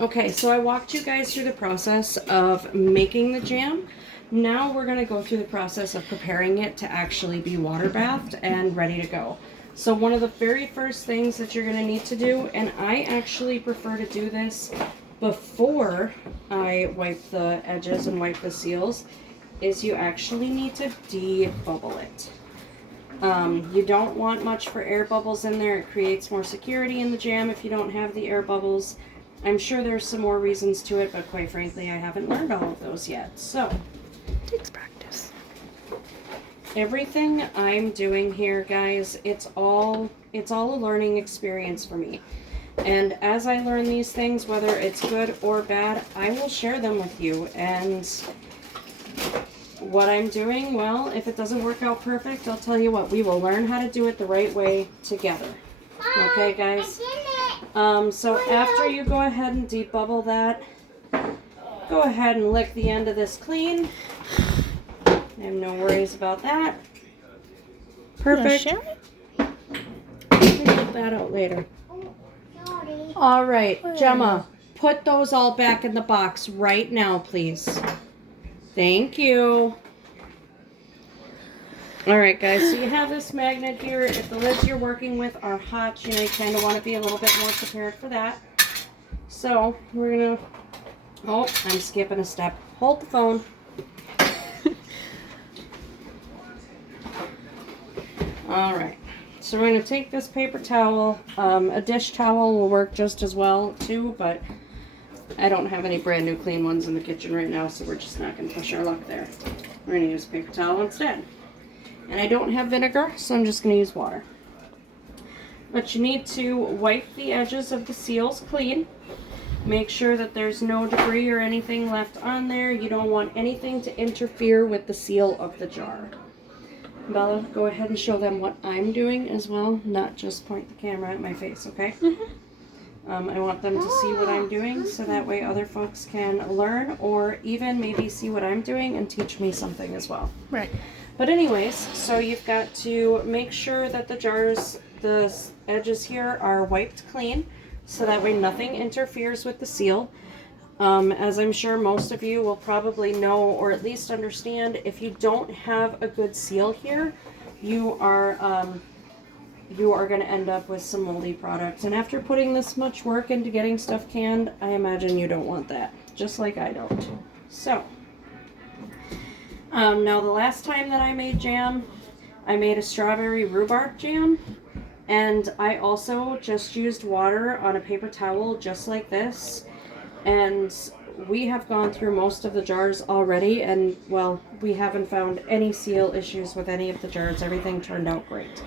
Okay, so I walked you guys through the process of making the jam. Now we're going to go through the process of preparing it to actually be water bathed and ready to go. So one of the very first things that you're going to need to do, and I actually prefer to do this before I wipe the edges and wipe the seals, is you actually need to de-bubble it. You don't want much for air bubbles in there. It creates more security in the jam if you don't have the air bubbles. I'm sure there's some more reasons to it, but quite frankly, I haven't learned all of those yet. So, Takes practice. everything I'm doing here, guys, it's all a learning experience for me. And as I learn these things, whether it's good or bad, I will share them with you. And what I'm doing, well, if it doesn't work out perfect, I'll tell you what, we will learn how to do it the right way together. Okay, guys? So after you go ahead and debubble that, go ahead and lick the end of this clean. I have no worries about that. Perfect. We'll get that out later. All right, Gemma, put those all back in the box right now, please. Thank you. All right, guys, so you have this magnet here. If the lids you're working with are hot, you know, you kind of want to be a little bit more prepared for that. So we're going to, oh, I'm skipping a step. Hold the phone. All right, so we're going to take this paper towel. A dish towel will work just as well, too, but I don't have any brand new clean ones in the kitchen right now, so we're just not going to push our luck there. We're going to use paper towel instead. And I don't have vinegar, so I'm just going to use water. But you need to wipe the edges of the seals clean. Make sure that there's no debris or anything left on there. You don't want anything to interfere with the seal of the jar. Bella, go ahead and show them what I'm doing as well, not just point the camera at my face, okay? I want them to see what I'm doing so that way other folks can learn or even maybe see what I'm doing and teach me something as well. Right. But anyways, so you've got to make sure that the jars, the edges here are wiped clean so that way nothing interferes with the seal. As I'm sure most of you will probably know or at least understand, if you don't have a good seal here, you are going to end up with some moldy products. And after putting this much work into getting stuff canned, I imagine you don't want that, just like I don't. So, now the last time that I made jam, I made a strawberry rhubarb jam. And I also just used water on a paper towel just like this. And we have gone through most of the jars already, and well, we haven't found any seal issues with any of the jars. Everything turned out great.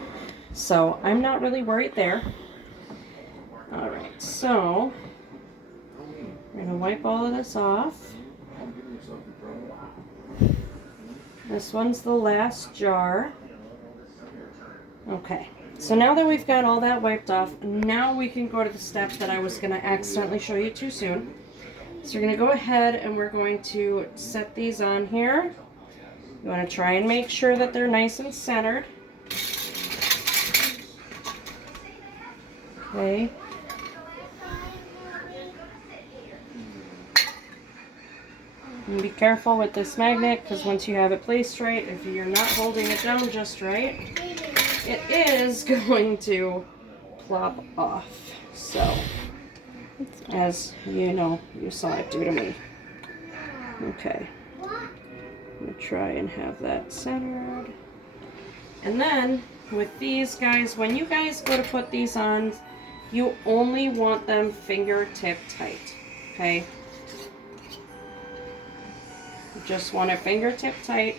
So I'm not really worried there. Alright, so we're going to wipe all of this off. This one's the last jar. Okay, so now that we've got all that wiped off, now we can go to the step that I was going to accidentally show you too soon. So we're going to go ahead and we're going to set these on here. You want to try and make sure that they're nice and centered. Okay. And be careful with this magnet because once you have it placed right, if you're not holding it down just right, it is going to plop off. So, as you know, you saw it do to me. Okay. I'm going to try and have that centered. And then, with these guys, when you guys go to put these on, you only want them fingertip tight. Okay? You just want it fingertip tight.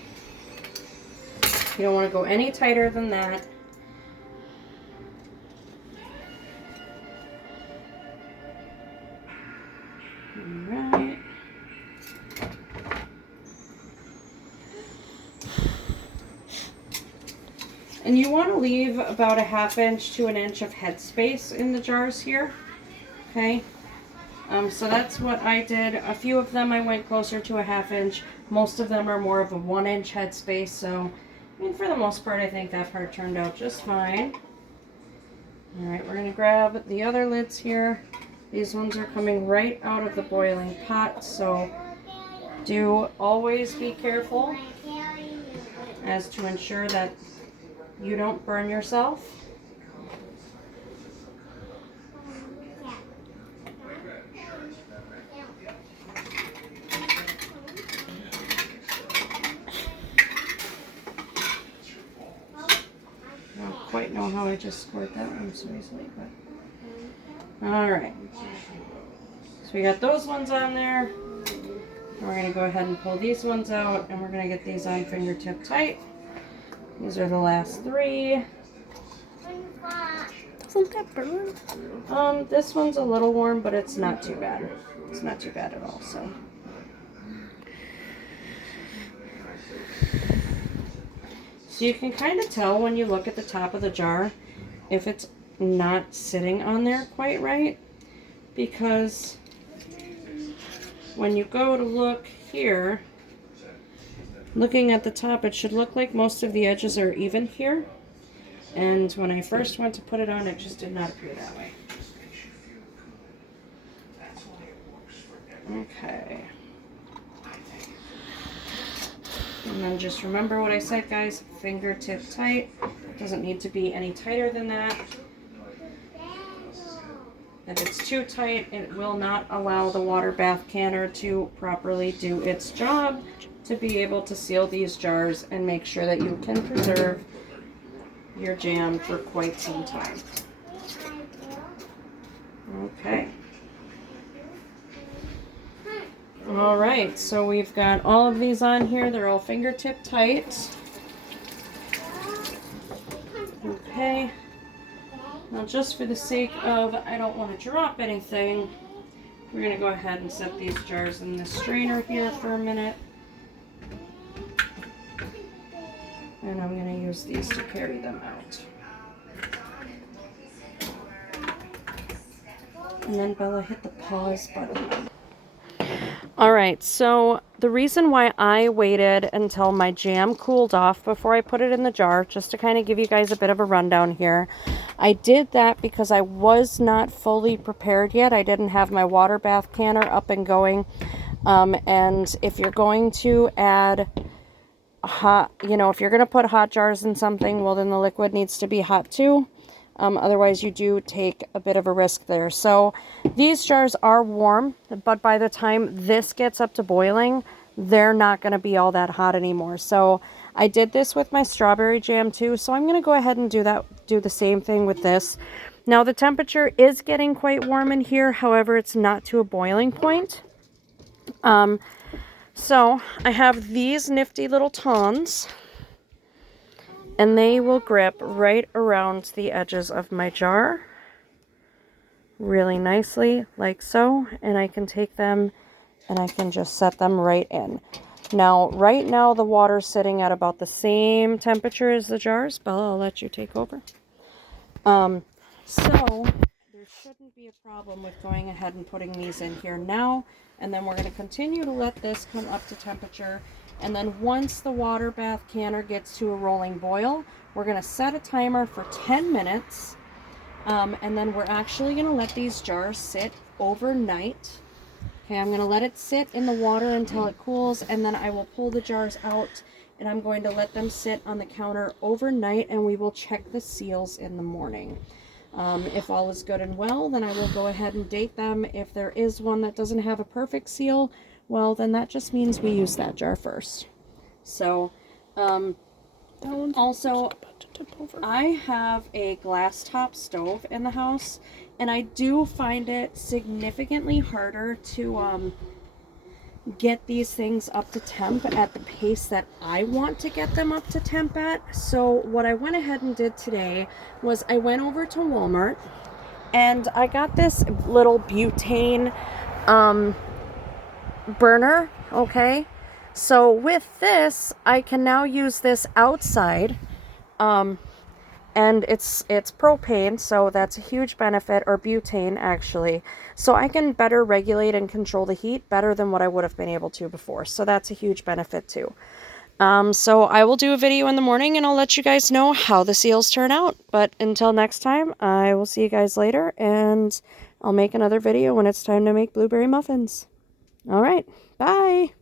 You don't want to go any tighter than that. Alright. And you want to leave about a 1/2 inch to 1 inch of headspace in the jars here. Okay? So that's what I did. A few of them I went closer to a 1/2 inch. Most of them are more of a 1 inch headspace. So, I mean, for the most part, I think that part turned out just fine. Alright, we're going to grab the other lids here. These ones are coming right out of the boiling pot, so do always be careful as to ensure that you don't burn yourself. I don't quite know how I just scored that one so easily, but alright. So we got those ones on there. We're going to go ahead and pull these ones out, and we're going to get these on fingertip tight. These are the last 3. Doesn't that burn? This one's a little warm, but it's not too bad. It's not too bad at all, so. So you can kind of tell when you look at the top of the jar if it's not sitting on there quite right, because when you go to look here, looking at the top, it should look like most of the edges are even here. And when I first went to put it on, it just did not appear that way. Okay. And then just remember what I said, guys, fingertip tight. It doesn't need to be any tighter than that. If it's too tight, it will not allow the water bath canner to properly do its job to be able to seal these jars and make sure that you can preserve your jam for quite some time. Okay. All right, so we've got all of these on here. They're all fingertip tight. Okay. Now, just for the sake of I don't want to drop anything, we're going to go ahead and set these jars in the strainer here for a minute. And I'm going to use these to carry them out. And then Bella, hit the pause button. Alright, so the reason why I waited until my jam cooled off before I put it in the jar, just to kind of give you guys a bit of a rundown here, I did that because I was not fully prepared yet. I didn't have my water bath canner up and going. And if you're going to add hot, if you're going to put hot jars in something, well, then the liquid needs to be hot too. Otherwise, you do take a bit of a risk there. So these jars are warm, but by the time this gets up to boiling, they're not going to be all that hot anymore. So I did this with my strawberry jam too. So I'm going to go ahead and do the same thing with this. Now the temperature is getting quite warm in here. However, it's not to a boiling point. So I have these nifty little tongs, and they will grip right around the edges of my jar really nicely, like so, and I can take them and I can just set them right in. Now, right now the water's sitting at about the same temperature as the jars. Bella, I'll let you take over. So there shouldn't be a problem with going ahead and putting these in here now, and then we're going to continue to let this come up to temperature. And then once the water bath canner gets to a rolling boil, we're going to set a timer for 10 minutes. And then we're actually going to let these jars sit overnight. Okay, I'm going to let it sit in the water until it cools, and then I will pull the jars out, and I'm going to let them sit on the counter overnight, and we will check the seals in the morning. If all is good and well, then I will go ahead and date them. If there is one that doesn't have a perfect seal, well, then that just means we use that jar first. So, also, I have a glass top stove in the house, and I do find it significantly harder to get these things up to temp at the pace that I want to get them up to temp at. So what I went ahead and did today was I went over to Walmart, and I got this little butane burner. Okay, so with this I can now use this outside, and it's propane, so that's a huge benefit, or butane actually. So I can better regulate and control the heat better than what I would have been able to before. So that's a huge benefit too. So I will do a video in the morning, and I'll let you guys know how the seals turn out. But until next time, I will see you guys later, and I'll make another video when it's time to make blueberry muffins. All right, bye.